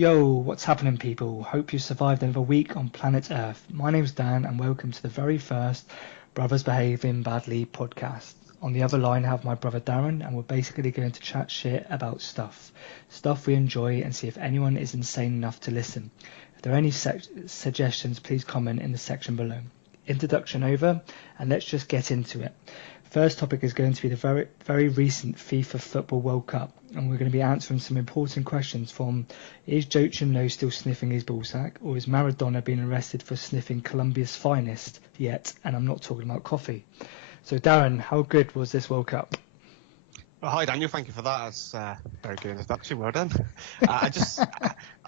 Yo, what's happening, people? Hope you survived another week on planet Earth. My name's Dan, and welcome to the very first Brothers Behaving Badly podcast. On the other line, I have my brother Darren, and we're basically going to chat shit about stuff we enjoy, and see if anyone is insane enough to listen. If there are any suggestions, please comment in the section below. Introduction over, and let's just get into it. First topic is going to be the very recent FIFA Football World Cup, and we're going to be answering some important questions from: is Joachim Low still sniffing his ballsack, or is Maradona being arrested for sniffing Colombia's finest yet? And I'm not talking about coffee. So Darren, how good was this World Cup? Well, hi Daniel, thank you for that. That's very good introduction. Well done. I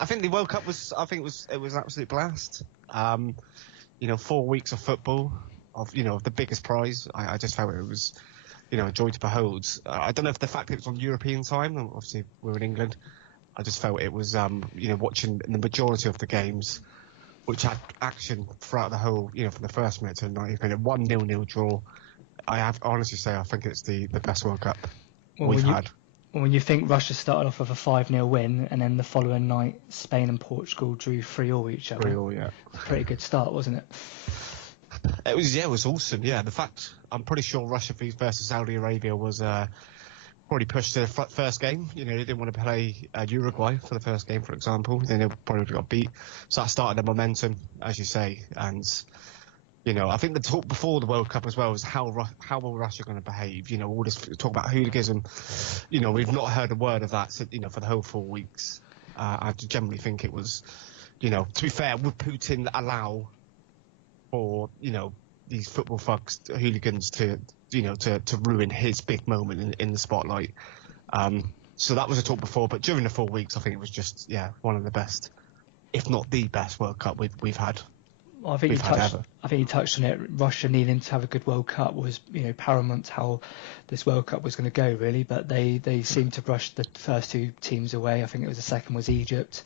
think the World Cup was an absolute blast. 4 weeks of football, of the biggest prize. I just felt it was, a joy to behold. I don't know if the fact that it was on European time, obviously we're in England, I just felt it was, watching the majority of the games, which had action throughout the whole, from the first minute to the 90th minute, 1-0 draw. I have honestly say I think it's the best World Cup we've had. When you think Russia started off with a 5-0 win, and then the following night Spain and Portugal drew 3-3 each other. 3-3, yeah. Pretty good start, wasn't it? It was awesome. Yeah, the fact I'm pretty sure Russia versus Saudi Arabia was probably pushed to the first game. They didn't want to play Uruguay for the first game, for example. Then they probably got beat. So that started the momentum, as you say. And I think the talk before the World Cup as well was how will Russia going to behave? All this talk about hooliganism. We've not heard a word of that. For the whole 4 weeks. I generally think it was. To be fair, would Putin allow for these football thugs, hooligans to ruin his big moment in the spotlight? So that was a talk before, but during the 4 weeks, I think it was just one of the best, if not the best World Cup we've had. Well, I think you touched on it. Russia needing to have a good World Cup was paramount how this World Cup was going to go, really. But they seemed to brush the first two teams away. I think it was the second was Egypt.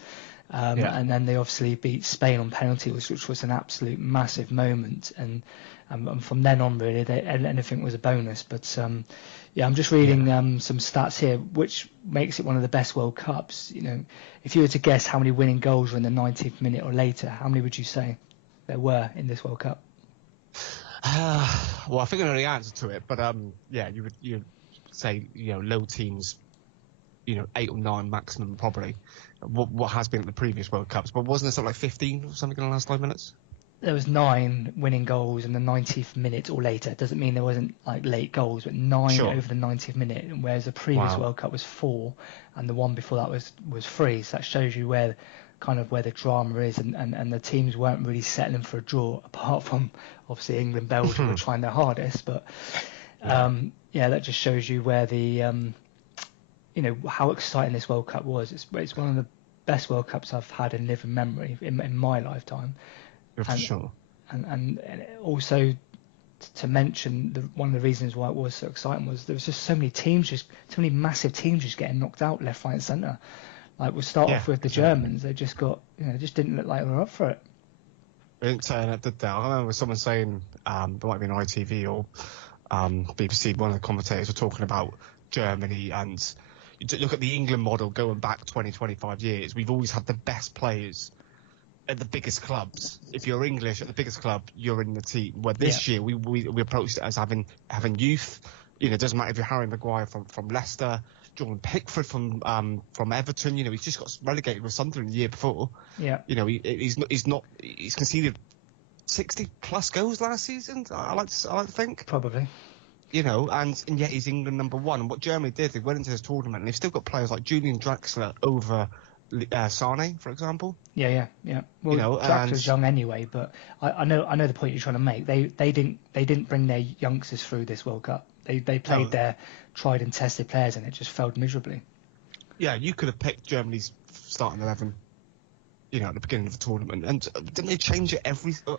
And then they obviously beat Spain on penalty, which was an absolute massive moment. And from then on, really, anything was a bonus. But I'm just reading some stats here, which makes it one of the best World Cups. If you were to guess how many winning goals were in the 90th minute or later, how many would you say there were in this World Cup? Well, I think I know the answer to it, but you'd say low teams, 8 or 9 maximum probably. What has been at the previous World Cups, but wasn't there something like 15 or something in the last 5 minutes? There was 9 winning goals in the 90th minute or later. It doesn't mean there wasn't late goals, but 9 over the 90th minute, whereas the previous World Cup was 4, and the one before that was 3. So that shows you where the drama is, and the teams weren't really settling for a draw, apart from obviously England, Belgium were trying their hardest. But that just shows you where the how exciting this World Cup was. It's one of the best World Cups I've had in living memory in my lifetime. For sure. And also to mention one of the reasons why it was so exciting was there was just so many massive teams just getting knocked out left, right, and centre. We'll start off with the Germans. They just got just didn't look like they were up for it. They didn't turn up, did they? I remember someone saying there might be an ITV or BBC. One of the commentators were talking about Germany, and you look at the England model going back 20-25 years. We've always had the best players at the biggest clubs. If you're English at the biggest club, you're in the team. Where this year we approached it as having youth. It doesn't matter if you're Harry Maguire from Leicester, Jordan Pickford from Everton. He's just got relegated with Sunderland the year before. Yeah. He's conceded 60 plus goals last season. I like to think. Probably. And yet he's England number 1. And what Germany did, they went into this tournament and they've still got players like Julian Draxler over Sane, for example. Yeah. Well, Draxler's young anyway, but I know the point you're trying to make. They didn't bring their youngsters through this World Cup. They played their tried and tested players, and it just failed miserably. Yeah, you could have picked Germany's starting 11. At the beginning of the tournament, and didn't they change it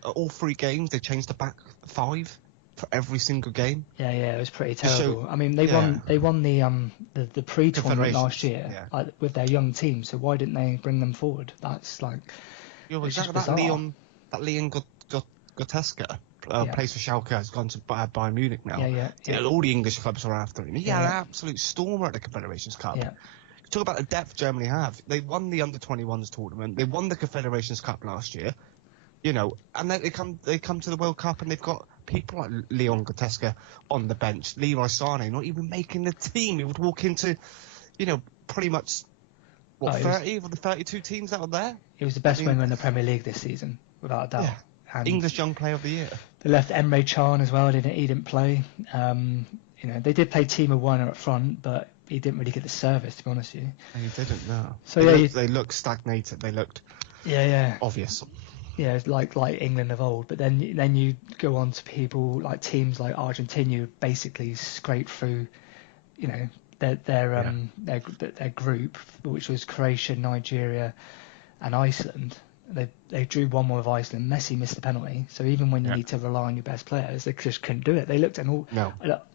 all 3 games? They changed the back 5 for every single game. Yeah, it was pretty terrible. They won the pre-tournament last year with their young team. So why didn't they bring them forward? That's that Leon Goretzka plays for Schalke, has gone to Bayern Munich now. Yeah. All the English clubs are after him. He had an absolute stormer at the Confederations Cup. Yeah. talk about the depth Germany have. They won the under-21s tournament. They won the Confederations Cup last year. And then they come to the World Cup and they've got people like Leon Goretzka on the bench, Leroy Sané not even making the team. He would walk into, pretty much 30 of the 32 teams that are there. He was the best winger in the Premier League this season, without a doubt. Yeah. And English Young Player of the Year. They left Emre Can as well. He didn't play. They did play Timo Werner up front, but he didn't really get the service, to be honest with you. And he didn't, no. So they looked stagnated. They looked obvious. Yeah, it's like England of old. But then you go on to people like teams like Argentina, who basically scraped through, their group, which was Croatia, Nigeria, and Iceland. They drew 1-1 with Iceland. Messi missed the penalty, so even when you need to rely on your best players, they just couldn't do it. They looked at all. No.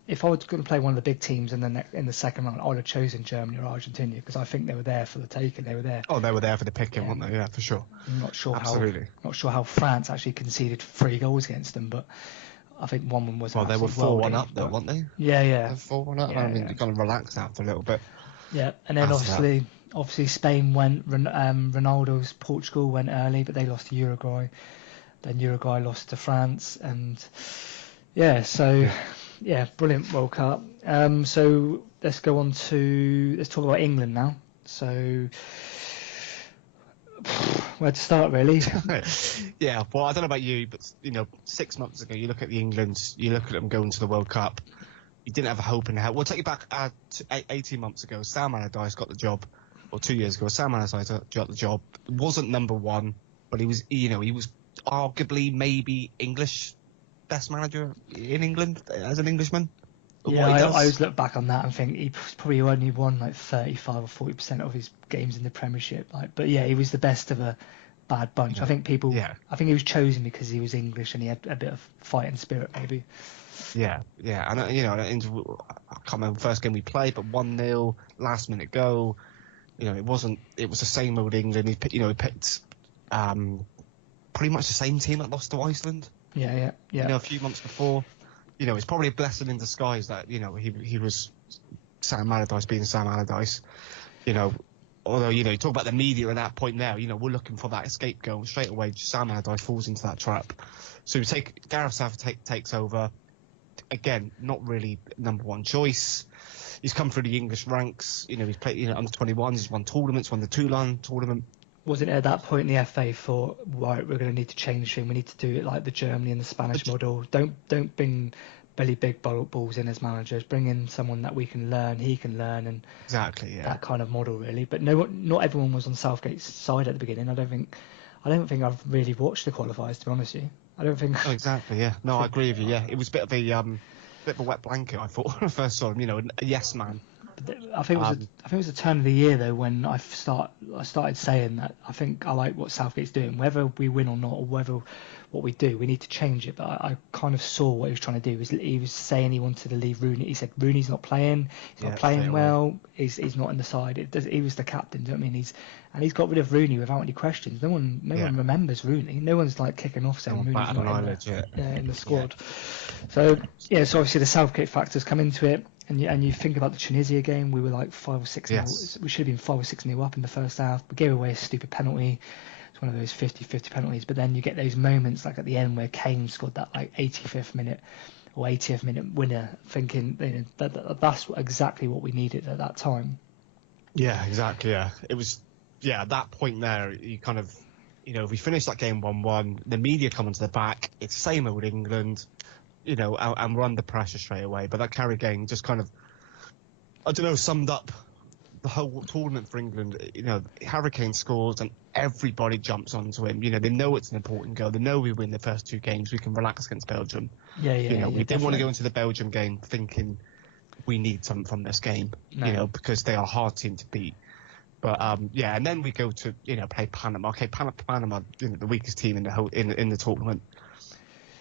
If I was going to play one of the big teams in the second round, I would have chosen Germany or Argentina because I think they were there for the taking. They were there. Oh, they were there for the picking, weren't they? Yeah, for sure. I'm not sure Absolutely. not sure how France actually conceded 3 goals against them, but I think one was. Well, they were 4-1 up though, weren't they? Yeah. 4-1 up. Yeah, you kind of relaxed after a little bit. Yeah, and then obviously Spain went. Ronaldo's Portugal went early, but they lost to Uruguay. Then Uruguay lost to France, and brilliant World Cup. So let's talk about England now. So where to start, really? Yeah, well, I don't know about you, but 6 months ago, you look at the England, you look at them going to the World Cup. You didn't have a hope in hell. We'll take you back to 18 months ago. Sam Allardyce got the job, or 2 years ago. Sam Allardyce got the job. Wasn't number one, but he was arguably maybe English best manager in England as an Englishman. Yeah, I always look back on that and think he probably only won like 35 or 40% of his games in the Premiership. But he was the best of a bad bunch. Yeah. I think he was chosen because he was English and he had a bit of fighting spirit, maybe. Yeah, and I can't remember the first game we played, but 1-0, last minute goal. It was the same old England. He picked pretty much the same team that lost to Iceland. Yeah. A few months before. It's probably a blessing in disguise that he was Sam Allardyce being Sam Allardyce. Although you talk about the media at that point there. We're looking for that escape goal straight away. Sam Allardyce falls into that trap. So Gareth Southgate takes over. Again, not really number one choice. He's come through the English ranks. He's played under 21s. He's won tournaments. Won the Toulon tournament. Wasn't it at that point the FA thought, right, we're going to need to change things. We need to do it like the Germany and the Spanish model. Don't bring Billy Big Balls in as managers. Bring in someone that we can learn, he can learn, and exactly, yeah, that kind of model really. But not everyone was on Southgate's side at the beginning. I don't think I've really watched the qualifiers, to be honest with you. I don't think. Oh, exactly, yeah. No, I agree with you. Yeah, it was a bit of a wet blanket. I thought when I first saw him. A yes man. I think it was the turn of the year though when I started saying that I think I like what Southgate's doing. Whether we win or not, or whether what we do, we need to change it. But I kind of saw what he was trying to do. He was saying he wanted to leave Rooney. He said Rooney's not playing. He's not playing well. He's not in the side. He was the captain. Do you know what I mean? He's got rid of Rooney without any questions. No one remembers Rooney. No one's like kicking off saying Rooney's not in the squad. So obviously the Southgate factors come into it. And you think about the Tunisia game, we were like 5 or 6 yes. We should have been 5 or 6 up in the first half. We gave away a stupid penalty. It's one of those 50-50 penalties. But then you get those moments like at the end where Kane scored that like 85th minute or 80th minute winner, thinking that's exactly what we needed at that time. Yeah, exactly. Yeah, it was. Yeah, at that point there, you kind of, we finished that game 1-1. The media come into the back. It's same old England. And we're under pressure straight away. But that Carrick game just kind of, I don't know, summed up the whole tournament for England. Harry Kane scores and everybody jumps onto him. They know it's an important goal. They know we win the first 2 games. We can relax against Belgium. We didn't want to go into the Belgium game thinking we need something from this game, because they are a hard team to beat. But and then we go to play Panama. Okay, Panama, the weakest team in the whole in the tournament.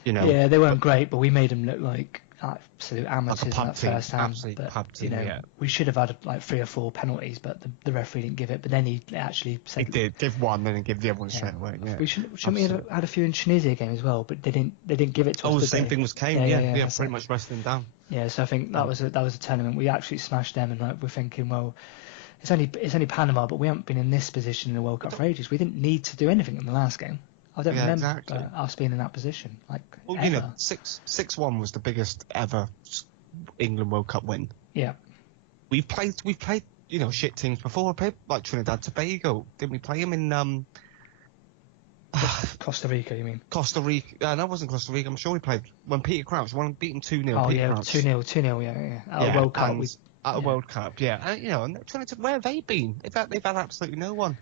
Yeah, they weren't great, but we made them look like absolute amateurs like in that first half. But we should have had like 3 or 4 penalties, but the referee didn't give it. But then he actually said he did give one, then he gave the other one straight away. Yeah. We shouldn't we have had a few in Tunisia game as well, but they didn't give it to us. Oh, the same thing was Kane. Yeah, pretty much wrestling down. Yeah, so I think that was a tournament we actually smashed them, and like we're thinking, well, it's only Panama, but we haven't been in this position in the World Cup for ages. We didn't need to do anything in the last game. I don't remember exactly. us being in that position. Like, Well, ever. 6-1 was the biggest ever England World Cup win. Yeah. We've played, shit teams before. We played like Trinidad Tobago. Didn't we play them in Costa Rica, you mean? Costa Rica? No, it wasn't Costa Rica. I'm sure we played when Peter Crouch beat them 2-0. Oh, Peter yeah, Crouch. 2-0, yeah. At a World Cup. At a World Cup, yeah. And where have they been? They've had absolutely no one.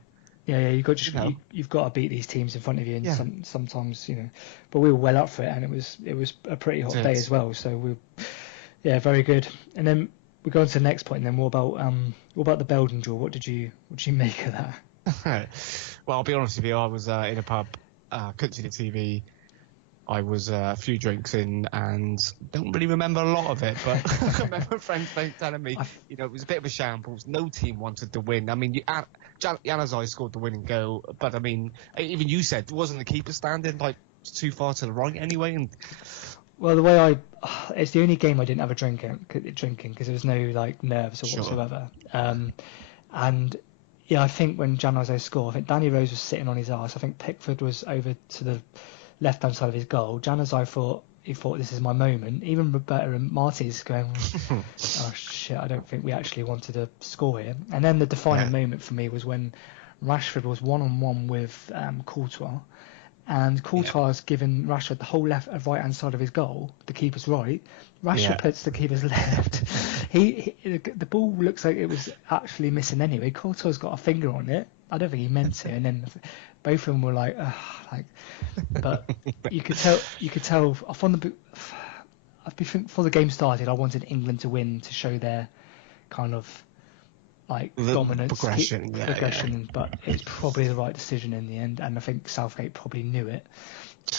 Yeah, you've got to beat these teams in front of you, and sometimes, but we were well up for it, and it was a pretty hot day as well. So very good. And then we go on to the next point. And then what about the Belgian draw? What did you make of that? Well, I'll be honest with you. I was in a pub, couldn't see the TV. I was a few drinks in and don't really remember a lot of it, but I remember friends telling me, it was a bit of a shambles. No team wanted to win. I mean, Januzaj scored the winning goal, but I mean, even you said, wasn't the keeper standing like too far to the right anyway? And well, the way it's the only game I didn't have a drinking because there was no like nerves or whatsoever. And yeah, I think when Januzaj scored, I think Danny Rose was sitting on his arse. I think Pickford was over to the left-hand side of his goal. Januzaj thought this is my moment. Even Roberto and Martinez going, oh shit, I don't think we actually wanted to score here. And then the defining moment for me was when Rashford was one-on-one with Courtois, and Courtois has given Rashford the whole right-hand side of his goal, the keeper's right. Rashford puts the keeper's left. The ball looks like it was actually missing anyway. Courtois got a finger on it. I don't think he meant to, and then both of them were like, but you could tell from before the game started, I wanted England to win to show their kind of like dominance, progression. But it's probably the right decision in the end, and I think Southgate probably knew it,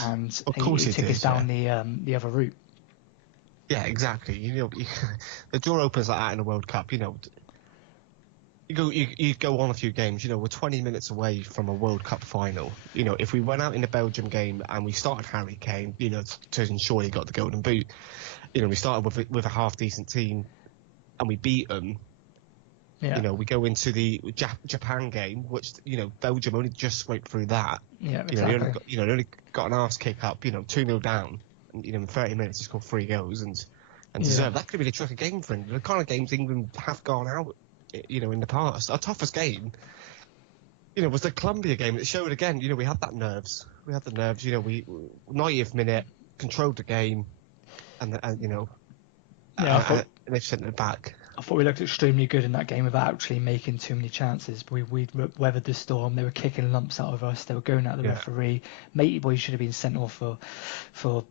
and of course he took us down the other route. Yeah, exactly. The door opens like that in a World Cup. You go on a few games. We're 20 minutes away from a World Cup final. If we went out in the Belgium game and we started Harry Kane, to ensure he got the golden boot. We started with a half decent team, and we beat them. Yeah. We go into the Japan game, which Belgium only just scraped through that. Yeah, exactly. They only got an arse kick up. 2-0 down, and in 30 minutes he scored 3 goals and deserved. That could have been a tricky game for England. The kind of games England have gone out. In the past, our toughest game, was the Colombia game. It showed again. We had that nerves. We 90th minute controlled the game, and they sent it back. I thought we looked extremely good in that game without actually making too many chances. We weathered the storm. They were kicking lumps out of us. They were going at the referee. Matey boy should have been sent off for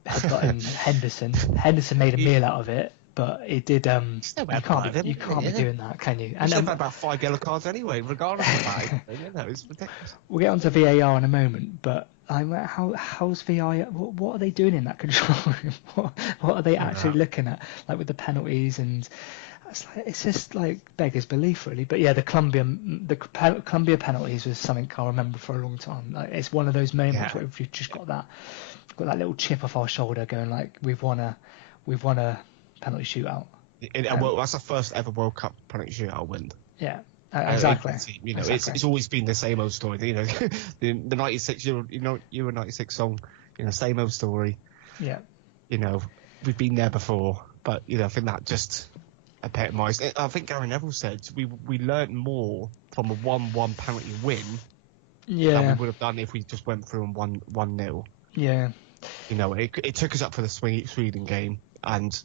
headbutting Henderson. Henderson made a meal out of it. But it did. You can't be doing that, can you? And had about 5 yellow cards anyway, regardless of that. It's ridiculous. We'll get onto VAR in a moment, but how's VAR? What are they doing in that control room? What are they actually looking at? Like with the penalties, and it's just like beggars belief, really. But yeah, the Colombia penalties was something I'll remember for a long time. Like, it's one of those moments where we've just got that little chip off our shoulder, going like we've won a penalty shootout. That's the first ever World Cup penalty shootout win. Yeah, exactly. It's always been the same old story. The 96 Euro 96 song. Same old story. Yeah. We've been there before, but I think that just epitomised. I think Gary Neville said we learned more from a 1-1 penalty win than we would have done if we just went through and won 1-0. Yeah. It took us up for the Sweden game, and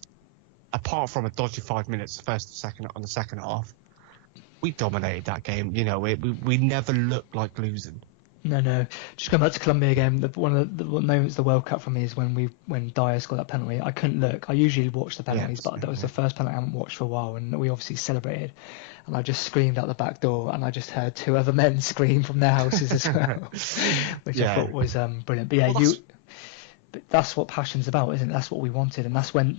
apart from a dodgy 5 minutes, the second half, we dominated that game. We never looked like losing. No. Just going back to Colombia again, one of the moments of the World Cup for me is when Dyer scored that penalty. I couldn't look. I usually watch the penalties, but that was the first penalty I haven't watched for a while, and we obviously celebrated. And I just screamed out the back door, and I just heard 2 other men scream from their houses as well, which I thought was brilliant. But yeah, But that's what passion's about, isn't it? That's what we wanted, and that's when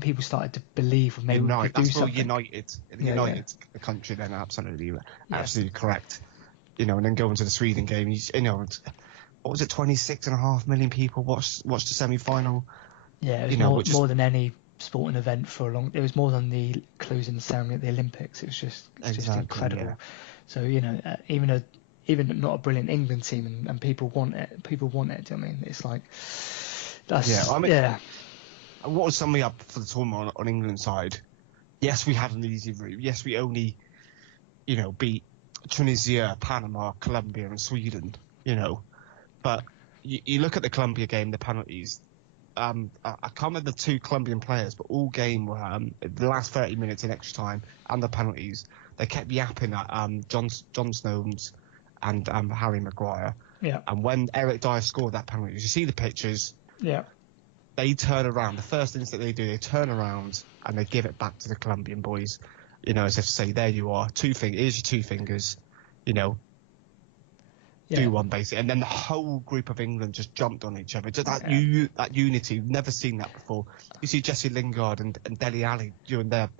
people started to believe maybe we could do something. United the country, then absolutely correct. And then going to the Sweden game, what was it? 26.5 million people watched the semi-final. Yeah, it was more than any sporting event for a long. It was more than the closing ceremony at the Olympics. It was just Exactly, incredible. yeah. So even not a brilliant England team, and people want it. People want it. Do you know what I mean? It's like Yeah, that's I mean, yeah. what was summing up for the tournament on England's side? Yes, we had an easy route. Yes, we only, beat Tunisia, Panama, Colombia, and Sweden. But you look at the Colombia game, the penalties. I can't remember the two Colombian players, but all game were the last 30 minutes in extra time and the penalties. They kept yapping at John Stones and Harry Maguire. Yeah. And when Eric Dyer scored that penalty, you see the pictures. Yeah. They turn around. The first instant they do, they turn around and they give it back to the Colombian boys. As if to say, there you are, here's your two fingers. Do one basically, and then the whole group of England just jumped on each other. Just that unity, we've never seen that before. You see Jesse Lingard and Dele Alli doing their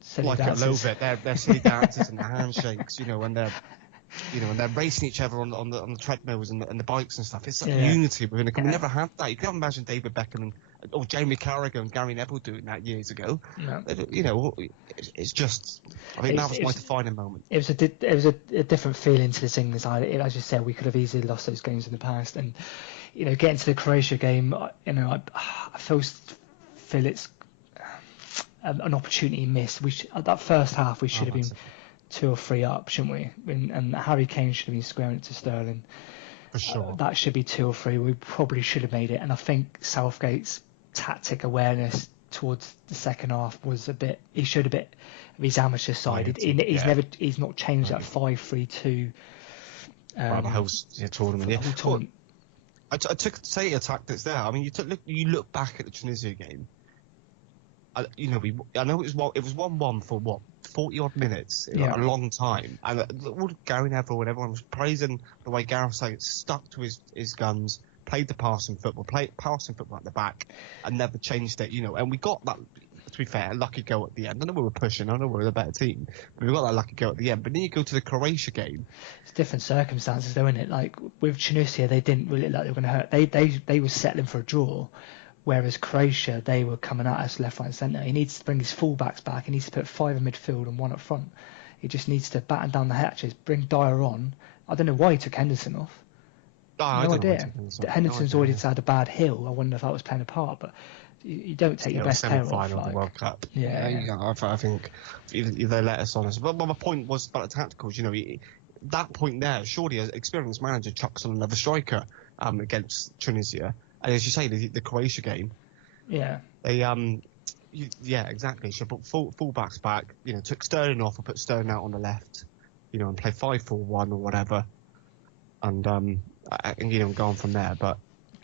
Silly like dances. I love it. Their silly dances and their handshakes, and they're and they're racing each other on the treadmills and the bikes and stuff. It's like unity within a company. We never had that. You can't imagine David Beckham or Jamie Carragher and Gary Neville doing that years ago. No. It's just. I think that was my defining moment. It was a different feeling to this England side. As you said, we could have easily lost those games in the past, and getting to the Croatia game, I feel it's an opportunity missed. That first half we should have been 2 or 3 up, shouldn't we? And Harry Kane should have been squaring it to Sterling. For sure. That should be 2 or 3. We probably should have made it. And I think Southgate's tactic awareness towards the second half was a bit. He showed a bit of his amateur side. He's not changed that 5-3-2. The whole tournament. The whole tournament. I took say your tactics there. I mean, you look back at the Tunisia game. I know it was 1-1 for what 40 odd minutes, a long time, and all Gary Neville and everyone was praising the way Gareth Southgate stuck to his guns, played passing football at the back, and never changed it. And we got that. To be fair, a lucky goal at the end. I know we were pushing. I know we were the better team, but we got that lucky goal at the end. But then you go to the Croatia game. It's different circumstances, though, isn't it? Like with Tunisia, they didn't really look like they were going to hurt. They were settling for a draw. Whereas Croatia, they were coming at us left, right, and centre. He needs to bring his full-backs back. He needs to put 5 in midfield and 1 up front. He just needs to batten down the hatches, bring Dyer on. I don't know why he took Henderson off. No idea. Henderson's already had a bad hill. I wonder if that was playing a part. But you don't take your best player off. Semi-final of the World Cup. I think they let us on. But my point was about the tacticals. That point there, surely an experienced manager chucks on another striker against Tunisia. And as you say, the Croatia game, they exactly. So put full backs back, took Sterling off and put Sterling out on the left, and play 5-4-1 or whatever, and go on from there. But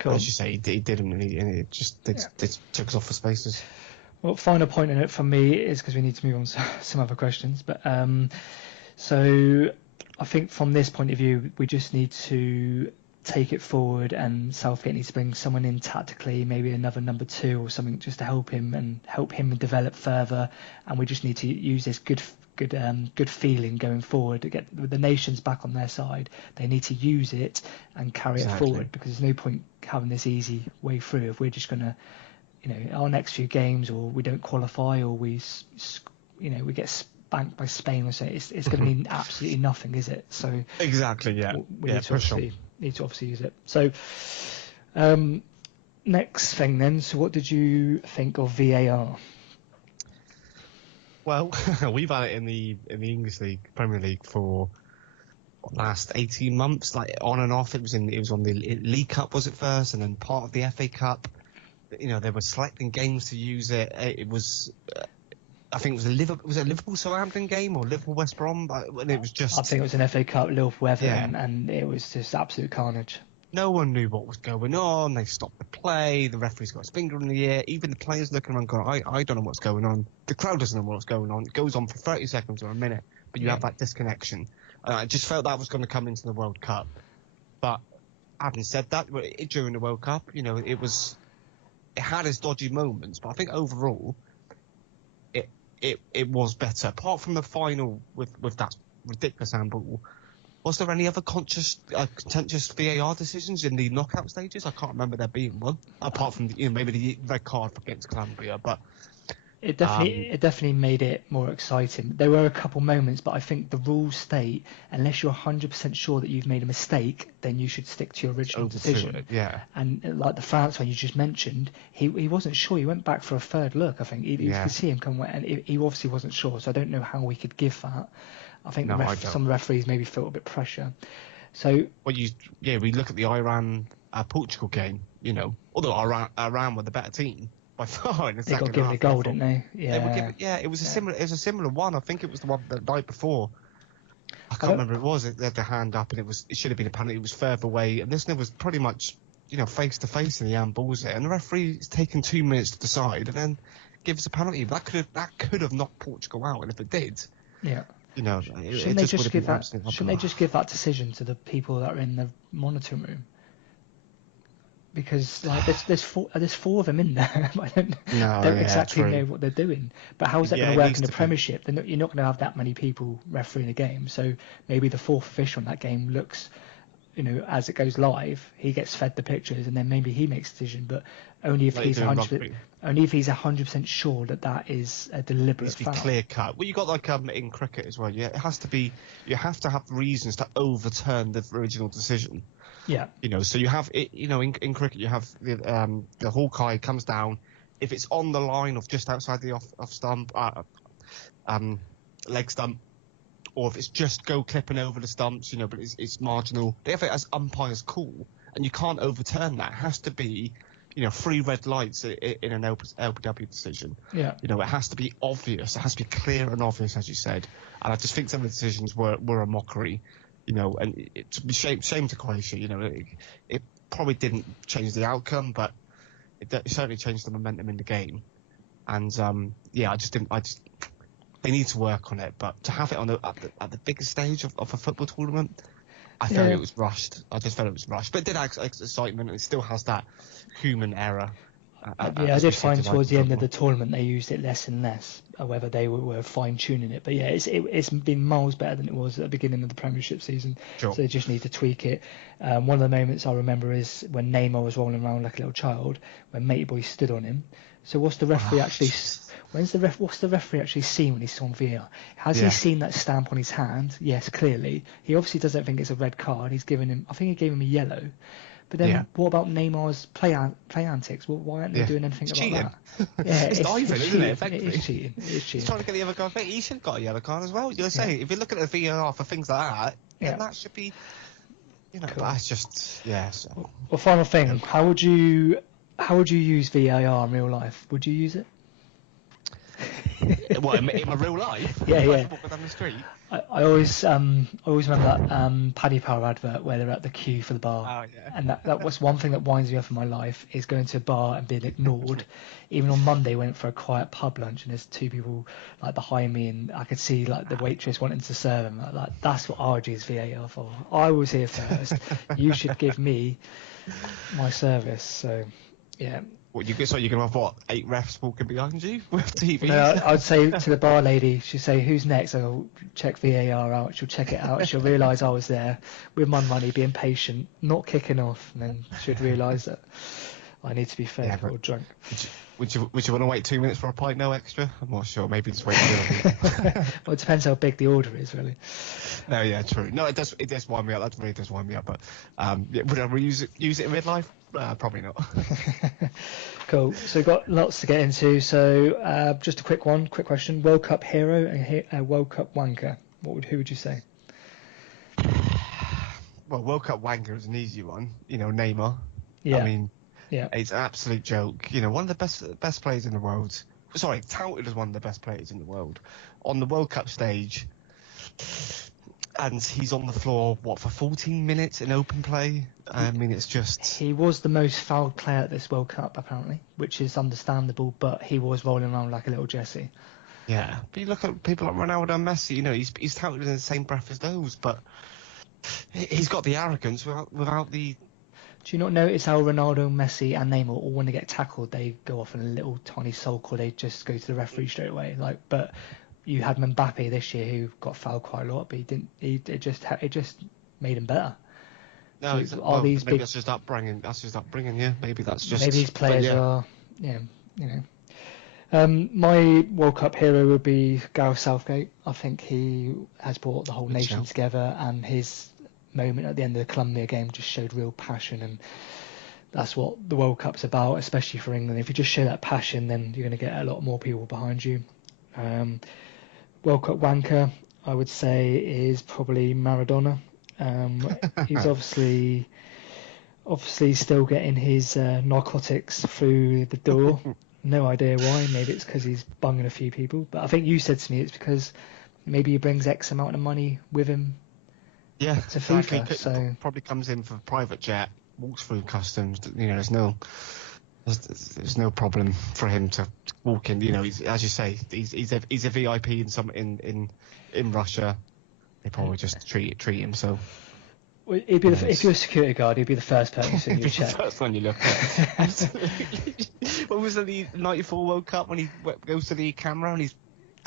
as you say, he didn't, and it just took us off for spaces. Well, final point in it from me is because we need to move on to some other questions. But so I think from this point of view, we just need to take it forward, and Southgate needs to bring someone in tactically, maybe another number 2 or something, just to help him develop further. And we just need to use this good feeling going forward to get the nations back on their side. They need to use it and carry it forward, because there's no point having this easy way through if we're just going to, our next few games, or we don't qualify, or we get spanked by Spain or so. It's going to mean absolutely nothing, is it? So exactly, we need to obviously use it. So next thing then, so what did you think of VAR? Well, we've had it in the English League, Premier League for last 18 months, like on and off. It was on the League Cup, was it first, and then part of the FA Cup. They were selecting games to use it. It was I think it was a Liverpool Southampton game or Liverpool West Brom, and it was just. I think it was an FA Cup, Liverpool Everton, and it was just absolute carnage. No one knew what was going on. They stopped the play. The referee's got his finger in the air. Even the players looking around going, I don't know what's going on. The crowd doesn't know what's going on. It goes on for 30 seconds or a minute, but you have that disconnection. I just felt that was going to come into the World Cup. But having said that, during the World Cup, it had its dodgy moments, but I think overall, it was better. Apart from the final with that ridiculous handball, Was there any other contentious VAR decisions in the knockout stages? I can't remember there being one, apart from maybe the red card against Colombia. But It definitely made it more exciting. There were a couple moments, but I think the rules state unless you're 100% sure that you've made a mistake, then you should stick to your original decision. It, yeah. And like the France one you just mentioned, he wasn't sure. He went back for a third look. I think you could see him come, and he obviously wasn't sure. So I don't know how we could give that. I think some referees maybe felt a bit pressure. So we look at the Iran Portugal game. Although Iran were the better team by far in the second half. They got given a goal, didn't they? Yeah. It was a similar one. I think it was the one the night before. I can't remember. It was. They had the hand up, and it should have been a penalty. It was further away, and this one was pretty much face to face in the handballs there, and the referee's taken 2 minutes to decide, and then gives a penalty. That could have knocked Portugal out, and if it did, shouldn't they just give that decision to the people that are in the monitoring room? Because there's four of them in there. I don't exactly know what they're doing. But how is that going to work in the Premiership? You're not going to have that many people refereeing a game. So maybe the fourth official in that game looks, as it goes live, he gets fed the pictures, and then maybe he makes a decision. But only if he's 100% sure that is a deliberate foul. Clear cut. Well, you got in cricket as well. Yeah, it has to be. You have to have reasons to overturn the original decision. Yeah. So you have it. In cricket, you have the Hawkeye comes down. If it's on the line of just outside the off stump, leg stump, or if it's just go clipping over the stumps, but it's marginal. They have it as umpire's call, and you can't overturn that. It has to be, 3 red lights in an LPW decision. Yeah. It has to be obvious. It has to be clear and obvious, as you said. And I just think some of the decisions were a mockery. And it's a shame to Croatia. It probably didn't change the outcome, but it certainly changed the momentum in the game. And they need to work on it. But to have it at the biggest stage of a football tournament, I felt it was rushed. I just felt it was rushed, but it did have excitement, and it still has that human error. I did find towards the end of the tournament they used it less and less, whether they were fine-tuning it. But yeah, it's been miles better than it was at the beginning of the Premiership season. Sure. So they just need to tweak it. One of the moments I remember is when Neymar was rolling around like a little child, when Matey Boy stood on him. So what's the referee what's the referee actually seen when he's on VAR? Has he seen that stamp on his hand? Yes, clearly. He obviously doesn't think it's a red card. I think he gave him a yellow. But then what about Neymar's play antics? Well, why aren't they doing anything it's about cheating. that? Yeah, it's diving, isn't it? It is cheating. He's trying to get the other guy. He should have got a yellow card as well. You're saying if you're looking at the VAR for things like that, then that should be, cool. That's just So. Well, final thing. How would you use VAR in real life? Would you use it? What, in my real life? Yeah. Walking down the street. I always remember that Paddy Power advert where they're at the queue for the bar. Oh, yeah. And that was one thing that winds me up in my life, is going to a bar and being ignored. Even on Monday, went for a quiet pub lunch, and there's 2 people behind me, and I could see the waitress wanting to serve them. That's what I would use VAR for. I was here first. You should give me my service. So yeah. What you're gonna have 8 refs walking behind you with TV? No, I'd say to the bar lady, she'd say, "Who's next?" I'll check VAR out. She'll check it out, and she'll realise I was there with my money, being patient, not kicking off, and then she'd realise that I need to be fair or drunk. Would you want to wait 2 minutes for a pint, no extra? I'm not sure. Maybe just wait a little bit. Well, it depends how big the order is, really. No, yeah, true. No, it does wind me up. That really does wind me up. But would I use it in midlife? Probably not. Cool. So we've got lots to get into. So just a quick question. World Cup hero and World Cup wanker. Who would you say? Well, World Cup wanker is an easy one. Neymar. Yeah. I mean, yeah, it's an absolute joke. One of the best players in the world. Sorry, touted as one of the best players in the world on the World Cup stage. And he's on the floor, for 14 minutes in open play? I mean, it's just... He was the most fouled player at this World Cup, apparently, which is understandable, but he was rolling around like a little Jesse. Yeah, but you look at people like Ronaldo and Messi, he's touted in the same breath as those, but he's got the arrogance without the... Do you not notice how Ronaldo, Messi and Neymar, all when they get tackled, they go off in a little tiny sulk, or they just go to the referee straight away? But you had Mbappe this year who got fouled quite a lot, but he didn't. It just made him better. No, So all well, these maybe big, that's just upbringing. That's just upbringing. Yeah, maybe that's just. maybe these But players yeah, are, yeah, you know. My World Cup hero would be Gareth Southgate. I think he has brought the whole good nation shout. together, and his moment at the end of the Colombia game just showed real passion, and that's what the World Cup's about, especially for England. If you just show that passion, then you're going to get a lot more people behind you. World Cup wanker, I would say, is probably Maradona. He's obviously still getting his narcotics through the door. No idea why. Maybe it's because he's bunging a few people. But I think you said to me it's because maybe he brings X amount of money with him Yeah, to exactly. FIFA. So Probably comes in for private jet, walks through customs. You know, there's no problem for him to walk in. You know, as you say, he's a VIP in Russia. They probably just treat him so. he'd be if you're a security guard, he'd be the first person you It's the check. first one you look at. Absolutely. When was the '94 World Cup when he goes to the camera and his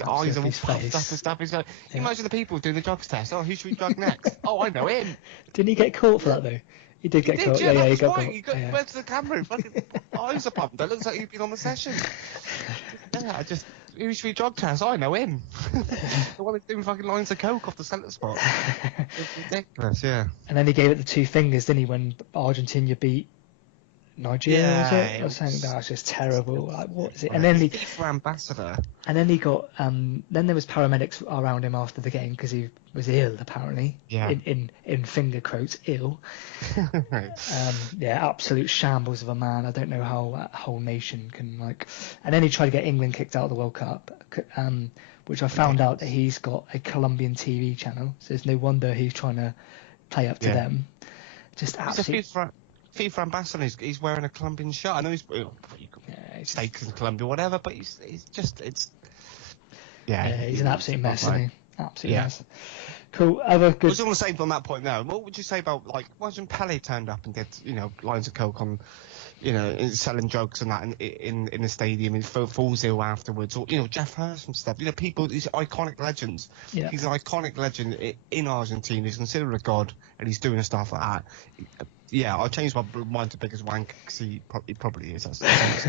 eyes are all His puffed face. up and stuff? He's like, Yeah. imagine the people doing the drugs test. Oh, who should we drug next? Oh, I know him. Didn't he get caught for that though? He did get caught. Yeah, Yeah, that he was got right. caught. He Yeah. went to the camera and fucking eyes are pumped. It looks like he'd been on the session. Yeah, who should we drug test? I know him. The one that's doing fucking lines of coke off the centre spot. It's ridiculous, yeah. And then he gave it the two fingers, didn't he, when Argentina beat Nigeria, was it? I was saying that was just terrible. Like, what is it? And then FIFA ambassador. he got then there was paramedics around him after the game because he was ill apparently. Yeah. In finger quotes, ill. Right. Yeah, absolute shambles of a man. I don't know how that whole nation can like. And then he tried to get England kicked out of the World Cup, which I found out that he's got a Colombian TV channel. So it's no wonder he's trying to play up to them. Just absolutely. FIFA ambassador. He's wearing a Colombian shirt. I know he's stakes in Colombia, whatever. But he's he's an absolute mess, isn't he? Absolute mess. Cool. I was on the same on that point now. What would you say about like imagine Pele turned up and did lines of coke on, selling drugs and that in the stadium and falls ill afterwards, or Jeff Hurst and stuff. People, these iconic legends. Yeah. He's an iconic legend in Argentina. He's considered a god, and he's doing stuff like that. Yeah, I changed my mind to biggest wank because he probably is. That's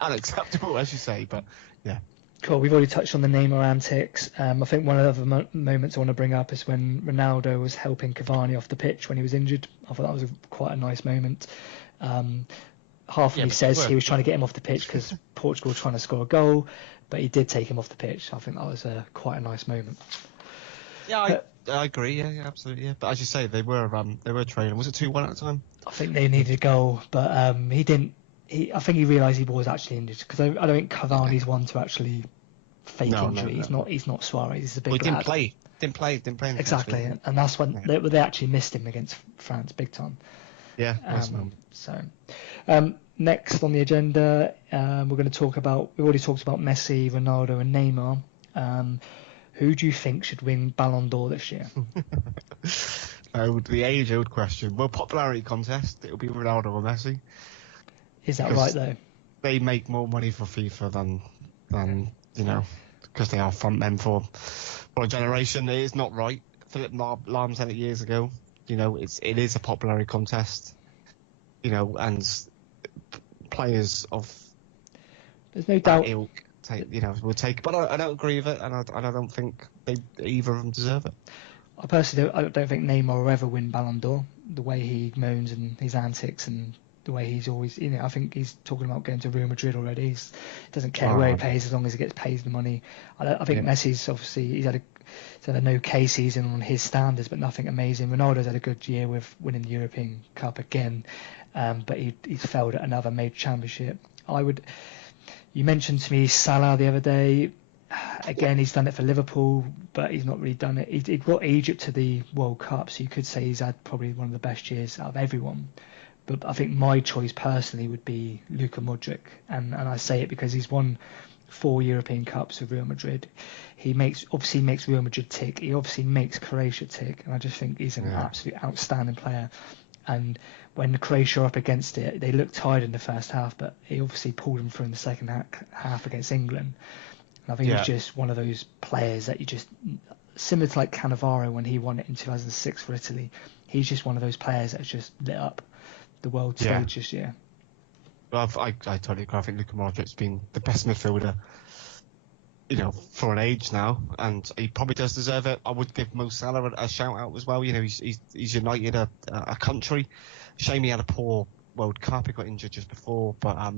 unacceptable, as you say, but yeah. Cool. We've already touched on the Neymar antics. I think one of the other moments I want to bring up is when Ronaldo was helping Cavani off the pitch when he was injured. I thought that was quite a nice moment. Half of me says he was trying to get him off the pitch because Portugal were trying to score a goal, but he did take him off the pitch. I think that was quite a nice moment. Yeah, I agree. Yeah, absolutely. Yeah, but as you say, they were trailing. Was it 2-1 at the time? I think they needed a goal, but he didn't. I think he realised he was actually injured because I don't think Cavani's one to actually fake injury. No. He's not Suarez. He's a big He lad. didn't play. Exactly, and that's when they actually missed him against France big time. Yeah. Next on the agenda, we're going to talk about. We've already talked about Messi, Ronaldo, and Neymar. Who do you think should win Ballon d'Or this year? The age-old question. Well, popularity contest. It'll be Ronaldo or Messi. Is that right though? They make more money for FIFA than because they are front men for a generation. It is not right. Philip Lahm said it years ago. It is a popularity contest. And players of there's no doubt ilk will take. But I don't agree with it, and I don't think either of them deserve it. I personally don't think Neymar will ever win Ballon d'Or. The way he moans and his antics and the way he's always, I think he's talking about going to Real Madrid already. He doesn't care where he plays as long as he gets paid the money. I think Messi's obviously he's had an okay season on his standards, but nothing amazing. Ronaldo's had a good year with winning the European Cup again, but he's failed at another major championship. You mentioned to me Salah the other day. Again, he's done it for Liverpool, but he's not really done it. He brought Egypt to the World Cup, so you could say he's had probably one of the best years out of everyone. But I think my choice personally would be Luka Modric, and I say it because he's won 4 European Cups with Real Madrid. He obviously makes Real Madrid tick. He obviously makes Croatia tick, and I just think he's an absolute outstanding player. And when Croatia are up against it, they looked tired in the first half, but he obviously pulled them through in the second half against England. And I think he's just one of those players that you just, similar to like Cannavaro when he won it in 2006 for Italy, he's just one of those players that's just lit up the world stage this year. Well, I totally agree. I think Luka Modric's been the best midfielder, for an age now, and he probably does deserve it. I would give Mo Salah a shout out as well. He's united a country. Shame he had a poor World Cup. He got injured just before, but I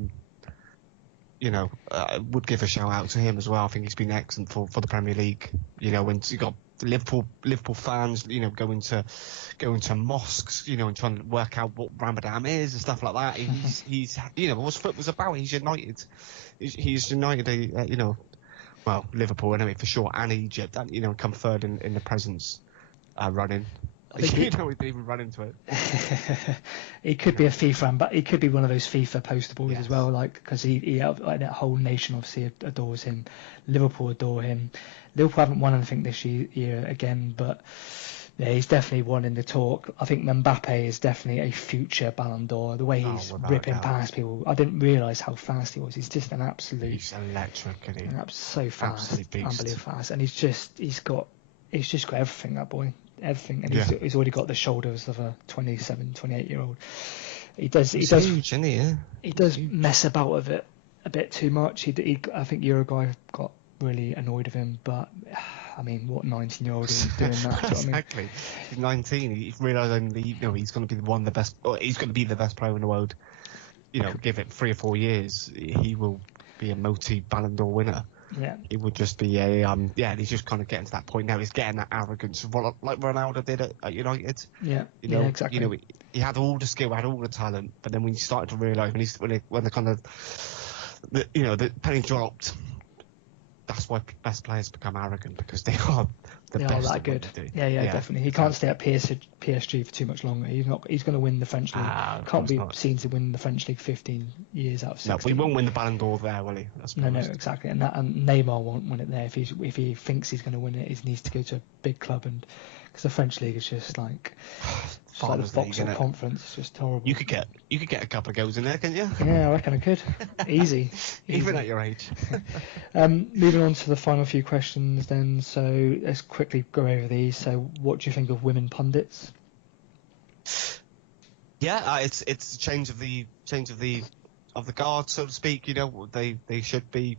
would give a shout out to him as well. I think he's been excellent for the Premier League. When you got Liverpool fans, going to mosques, and trying to work out what Ramadan is and stuff like that. He's what football's about. He's united. He's united. Well, Liverpool anyway for sure, and Egypt, and come third in the Presence running. I think he didn't even run into it. He could be a FIFA, but he could be one of those FIFA poster boys as well, because he like that whole nation obviously adores him. Liverpool adore him. Liverpool haven't won anything this year again, but yeah, he's definitely one in the talk. I think Mbappe is definitely a future Ballon d'Or. The way he's ripping past people, I didn't realise how fast he was. He's just an absolute. He's electric, isn't he? So fast, unbelievably fast, and he's just got everything. That boy. Everything, and he's already got the shoulders of a 27, 28-year-old. He does huge, isn't he? Yeah. He does mess about with it a bit too much. I think Uruguay got really annoyed with him, but I mean, what 19-year-old is doing that? Exactly. He's 19. He's realising he's going to be one of the best, or he's going to be the best player in the world. Give it 3 or 4 years, he will be a multi-Ballon d'Or winner. Yeah, it would just be he's just kind of getting to that point now. He's getting that arrogance, like Ronaldo did at United. Yeah, exactly. He had all the skill, had all the talent, but then when you started to realise when the kind of the penny dropped, that's why best players become arrogant, because they are the best. They are that good. Yeah, definitely. He can't stay at PSG for too much longer. He's going to win the French league. Can't be seen to win the French league 15 years out of 16. No, he won't win the Ballon d'Or there, will he? No, exactly. And Neymar won't win it there. If he thinks he's going to win it, he needs to go to a big club, and because the French league is just like. It's like the Vauxhall Conference. It's just horrible. You could get a couple of goals in there, couldn't you? Yeah, I reckon I could. Easy. Even at your age. Moving on to the final few questions then. So let's quickly go over these. So what do you think of women pundits? Yeah, it's a change of the guard, so to speak. They should be.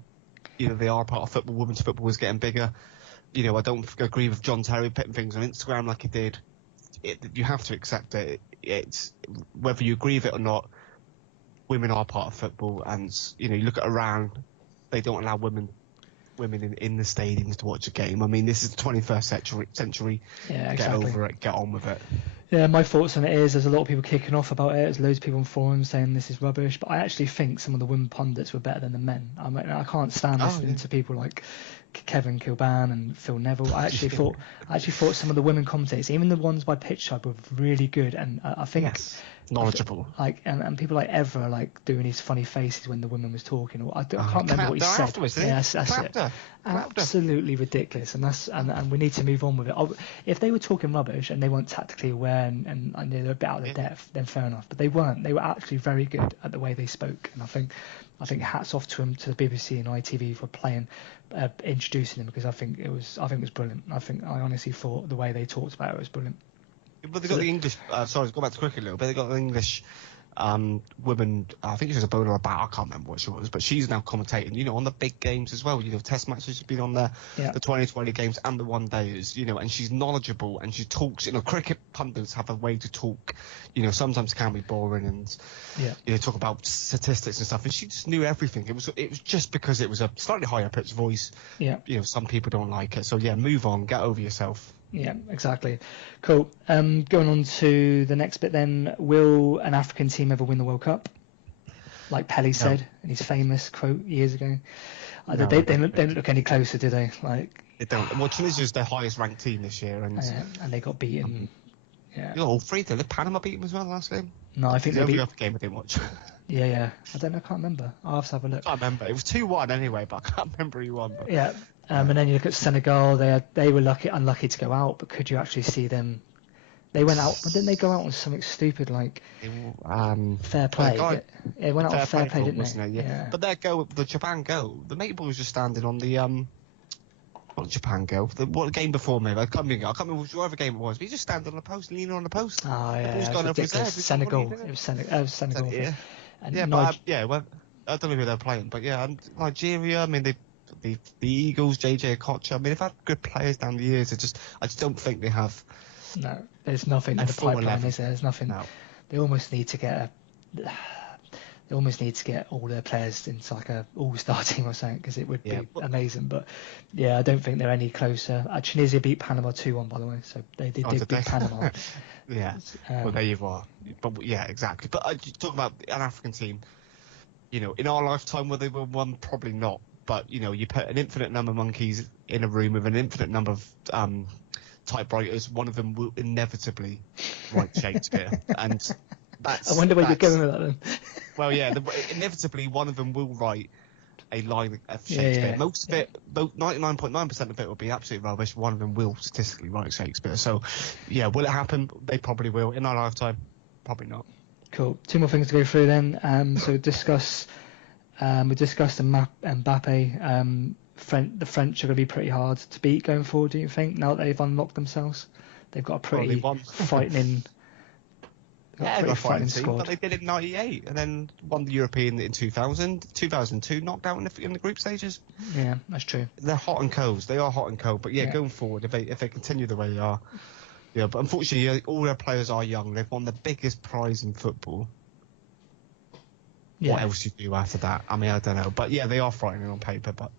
They are part of football. Women's football is getting bigger. I don't agree with John Terry putting things on Instagram like he did. You have to accept it. It's whether you agree with it or not. Women are part of football, and you look at Iran. They don't allow women in the stadiums to watch a game. I mean, this is the 21st century. Yeah, exactly. Get over it. Get on with it. Yeah, my thoughts on it is there's a lot of people kicking off about it. There's loads of people on forums saying this is rubbish, but I actually think some of the women pundits were better than the men. I can't stand listening to people like Kevin Kilban and Phil Neville. I actually thought some of the women commentators, even the ones by pitch side, were really good, and I think knowledgeable. And people like Evra doing his funny faces when the woman was talking. Or I can't remember what he said. That's it. Absolutely ridiculous, and we need to move on with it. If they were talking rubbish and they weren't tactically aware and they were a bit out of their depth, then fair enough. But they weren't. They were actually very good at the way they spoke, and I think hats off to them, to the BBC and ITV for introducing them, because I think it was brilliant. I honestly thought the way they talked about it was brilliant. But they got the English. Sorry, go back to cricket a little bit. They got the English woman. I think she was a bowler about. I can't remember what she was, but she's now commentating. On the big games as well. Test matches have been on there, the 2020 games and the one days. And she's knowledgeable and she talks. Cricket pundits have a way to talk. Sometimes can be boring and talk about statistics and stuff. And she just knew everything. It was just because it was a slightly higher pitched voice. Yeah. Some people don't like it. So move on. Get over yourself. Yeah, exactly. Cool. Going on to the next bit then. Will an African team ever win the World Cup? Like Pele said in his famous quote years ago. They don't look any closer, do they? They don't. Well, Tunisia's their highest ranked team this year. And they got beaten. All three. Did Panama beat them as well last game? No, I think they beat the other game I didn't watch. Yeah. I can't remember. I'll have to have a look. I can't remember. It was 2-1 anyway, but I can't remember who won. But... Yeah. And then you look at Senegal. They were unlucky to go out, but could you actually see them They went out, but didn't they go out on something stupid like fair play? God, It went out on fair fair play, play, didn't wasn't they? it? Yeah. But their goal, the Japan goal, the mate boy was just standing on the not Japan goal. What game before maybe? I can't remember which other game it was. But he just standing on the post, leaning on the post. Oh yeah, the ball's it was gone over his head. ridiculous. Senegal. It was Senegal. Yeah. And Well, I don't know who they're playing, but yeah, and Nigeria. I mean, the Eagles, JJ Okocha. I mean, they've had good players down the years. I just don't think they have. No, there's nothing in the pipeline, is there? There's nothing. No. They almost need to get all their players into like a all-star team or something, because it would be amazing. But yeah, I don't think they're any closer. Tunisia beat Panama 2-1, by the way, so they did beat Panama. Yeah, well there you are. But yeah, exactly. But talking about an African team, you know, in our lifetime, whether they were one, probably not. But you know, you put an infinite number of monkeys in a room with an infinite number of typewriters, one of them will inevitably write Shakespeare, and that's. I wonder where you're going with that then. Well, yeah, inevitably one of them will write a line of Shakespeare. Yeah. Most of it, 99.9% of it will be absolutely rubbish. One of them will statistically write Shakespeare. So, yeah, will it happen? They probably will. In our lifetime, probably not. Cool. Two more things to go through then. So we discussed Mbappe. The French are going to be pretty hard to beat going forward, do you think, now that they've unlocked themselves? They've got a pretty frightening team, squad. but they did it in 98 and then won the European in 2000, 2002, knocked out in the group stages. Yeah, that's true. They're hot and cold. They are hot and cold. But yeah, going forward, if they continue the way they are, yeah. But unfortunately, all their players are young. They've won the biggest prize in football. Yeah. What else do you do after that? I mean, I don't know. But yeah, they are frightening on paper. But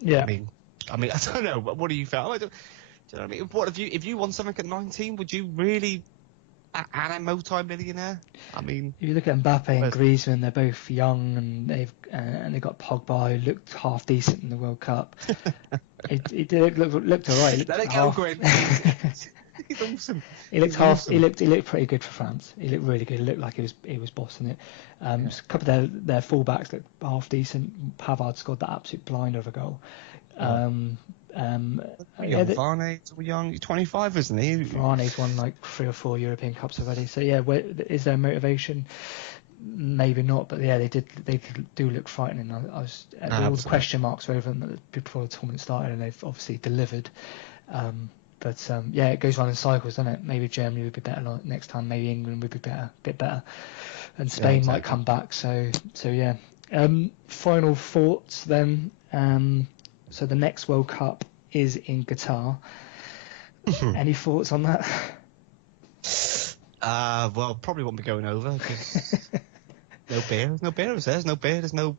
yeah, I mean, I don't know. What do you feel? Do you know what I mean? What if you won something at 19? Would you really? And a multi-millionaire. I mean, if you look at Mbappe and Griezmann, they're both young, and they've got Pogba, who looked half decent in the World Cup. He did looked alright. Let it go, Gwen. He's awesome. He looked pretty good for France. He looked really good. He looked like he was bossing it. A couple of their fullbacks looked half decent. Pavard scored that absolute blinder of a goal. Varney's young. He's 25, isn't he? Varney's won like 3 or 4 European Cups already. So yeah, is there motivation? Maybe not, but yeah, they do look frightening. All the question marks were over them before the tournament started, and they've obviously delivered. But yeah, it goes on in cycles, doesn't it? Maybe Germany would be better next time. Maybe England would be a bit better, and Spain might come back. So yeah. Final thoughts then. So the next World Cup is in Qatar. Any thoughts on that? Well, probably won't be going over because no beer. There's no beer. There's no beer. There's no.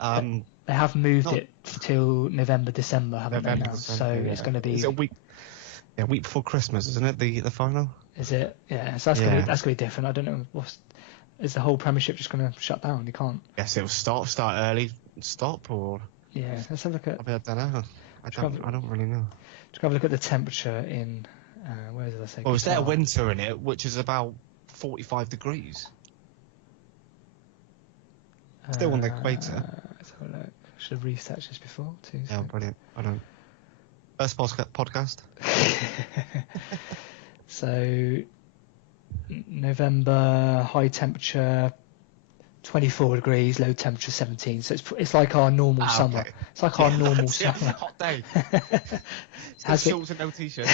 They have moved it till November, December, haven't they now? So it's going to be. It's a week. Yeah, a week before Christmas, isn't it? The final. Is it? Yeah. So that's going to be different. I don't know. Is the whole Premiership just going to shut down? You can't. Yes, it'll start early, stop, or. Yeah, let's have a look at. I don't know. I don't really know. Just have a look at the temperature in. Where did I say? Well, is there winter in it, which is about 45 degrees? Still on the equator. Let's have a look. I should have researched this before too. Yeah, brilliant. I don't. First podcast. So, November, high temperature 24 degrees, low temperature 17. So it's like our normal summer. Okay. It's like our normal summer. Hot day. Shorts and no t-shirt.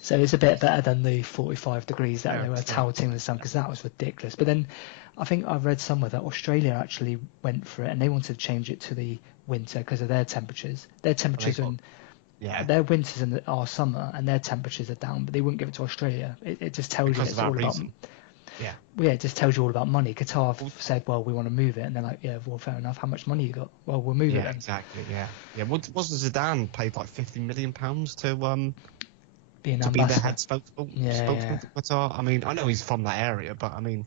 So it's a bit better than the 45 degrees that they were touting this time, because that was ridiculous. But then I think I've read somewhere that Australia actually went for it, and they wanted to change it to the winter because of their temperatures. Their temperatures their winters and our summer, and their temperatures are down, but they wouldn't give it to Australia. It just tells you it's all about. Yeah. Well, yeah, it just tells you all about money. Qatar said, well, we want to move it, and they're like, yeah, well, fair enough. How much money you got? Well, we'll move it then. Yeah, exactly. Yeah. Wasn't Zidane paid like £50 million to be the head spokesman for Qatar? I mean, I know he's from that area, but I mean,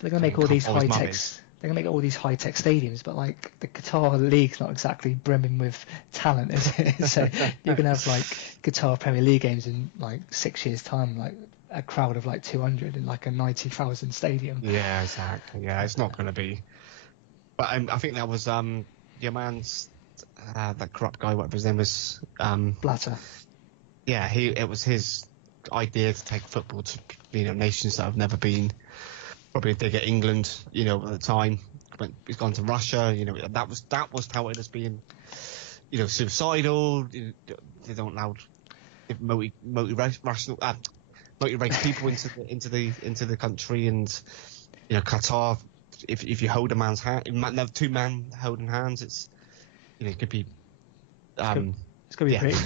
they're going to make all these high techs. They're going to make all these high-tech stadiums, but like the Qatar league's not exactly brimming with talent, is it? So you're going to have like Qatar Premier League games in like 6 years' time, like a crowd of like 200 in like a 90,000 stadium. Yeah, exactly. Yeah, it's not going to be. But I think that was your man's that corrupt guy. Whatever his name was. Blatter. Yeah, it was his idea to take football to nations that have never been. Probably a dig at England, at the time. He's gone to Russia. That was touted as being, suicidal. They don't allow motivate people into the country, and Qatar. If you hold a man's hand, two men holding hands, it could be. It's gonna be pretty.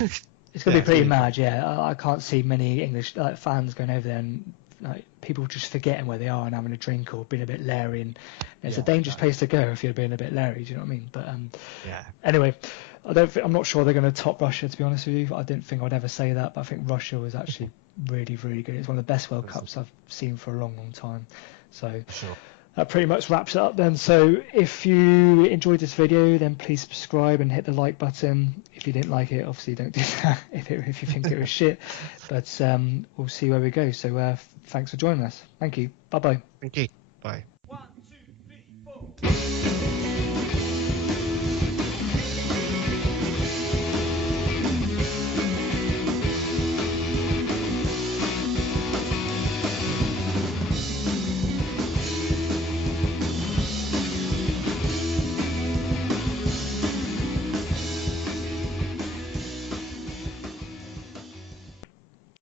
It's gonna be pretty mad. Yeah, I can't see many English fans going over there and people just forgetting where they are and having a drink or being a bit leery, and it's a dangerous place to go if you're being a bit leery. Do you know what I mean? But anyway, I'm not sure they're going to top Russia, to be honest with you. I didn't think I'd ever say that, but I think Russia was actually really, really good. It's one of the best World Cups I've seen for a long, long time. So sure. That pretty much wraps it up then. So if you enjoyed this video, then please subscribe and hit the like button. If you didn't like it, obviously don't do that if you think it was shit. But we'll see where we go. So thanks for joining us. Thank you. Bye-bye. Thank you. Bye.